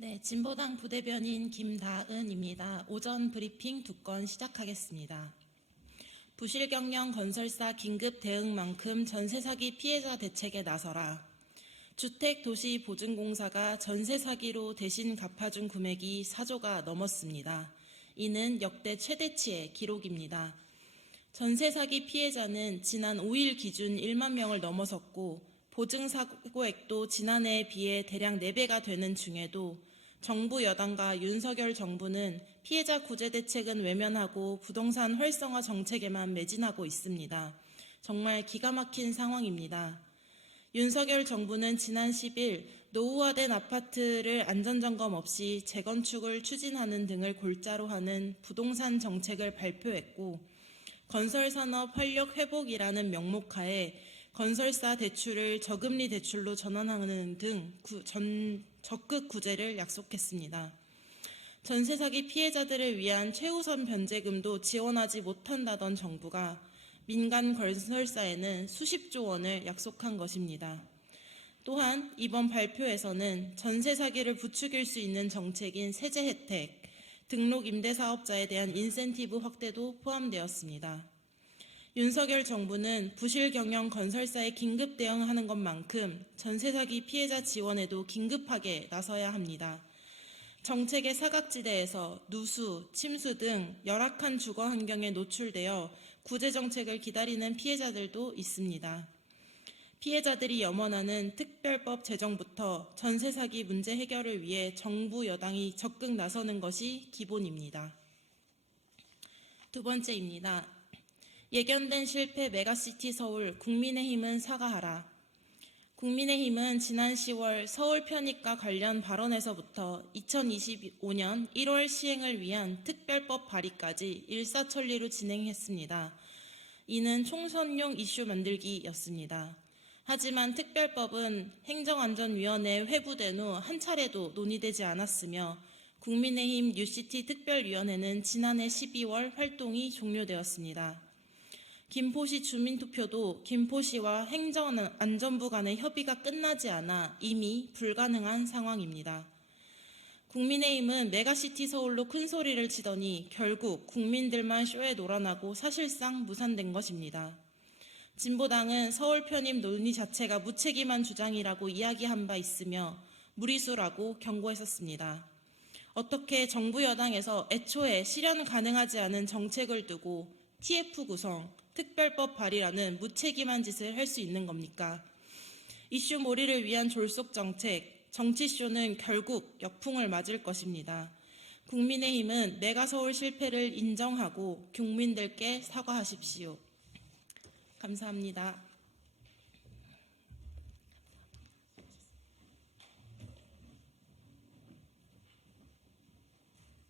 네, 진보당 부대변인 김다은입니다. 오전 브리핑 2건 시작하겠습니다. 부실경영 건설사 긴급 대응만큼 전세 사기 피해자 대책에 나서라. 주택도시보증공사가 전세 사기로 대신 갚아준 금액이 4조가 넘었습니다. 이는 역대 최대치의 기록입니다. 전세 사기 피해자는 지난 5일 기준 1만 명을 넘어섰고 보증사고액도 지난해에 비해 대략 4배가 되는 중에도 정부 여당과 윤석열 정부는 피해자 구제 대책은 외면하고 부동산 활성화 정책에만 매진하고 있습니다. 정말 기가 막힌 상황입니다. 윤석열 정부는 지난 10일 노후화된 아파트를 안전점검 없이 재건축을 추진하는 등을 골자로 하는 부동산 정책을 발표했고 건설산업 활력 회복이라는 명목하에 건설사 대출을 저금리 대출로 전환하는 등 적극 구제를 약속했습니다. 전세 사기 피해자들을 위한 최우선 변제금도 지원하지 못한다던 정부가 민간 건설사에는 수십조 원을 약속한 것입니다. 또한 이번 발표에서는 전세 사기를 부추길 수 있는 정책인 세제 혜택, 등록 임대사업자에 대한 인센티브 확대도 포함되었습니다. 윤석열 정부는 부실 경영 건설사에 긴급 대응하는 것만큼 전세 사기 피해자 지원에도 긴급하게 나서야 합니다. 정책의 사각지대에서 누수, 침수 등 열악한 주거 환경에 노출되어 구제 정책을 기다리는 피해자들도 있습니다. 피해자들이 염원하는 특별법 제정부터 전세 사기 문제 해결을 위해 정부 여당이 적극 나서는 것이 기본입니다. 두 번째입니다. 예견된 실패 메가시티 서울, 국민의힘은 사과하라. 국민의힘은 지난 10월 서울 편입과 관련 발언에서부터 2025년 1월 시행을 위한 특별법 발의까지 일사천리로 진행했습니다. 이는 총선용 이슈 만들기였습니다. 하지만 특별법은 행정안전위원회에 회부된 후 한 차례도 논의되지 않았으며 국민의힘 뉴시티 특별위원회는 지난해 12월 활동이 종료되었습니다. 김포시 주민투표도 김포시와 행정안전부 간의 협의가 끝나지 않아 이미 불가능한 상황입니다. 국민의힘은 메가시티 서울로 큰 소리를 치더니 결국 국민들만 쇼에 놀아나고 사실상 무산된 것입니다. 진보당은 서울 편입 논의 자체가 무책임한 주장이라고 이야기한 바 있으며 무리수라고 경고했었습니다. 어떻게 정부 여당에서 애초에 실현 가능하지 않은 정책을 두고 TF 구성, 특별법 발의라는 무책임한 짓을 할 수 있는 겁니까? 이슈 몰이를 위한 졸속 정책, 정치쇼는 결국 역풍을 맞을 것입니다. 국민의힘은 메가서울 실패를 인정하고 국민들께 사과하십시오. 감사합니다.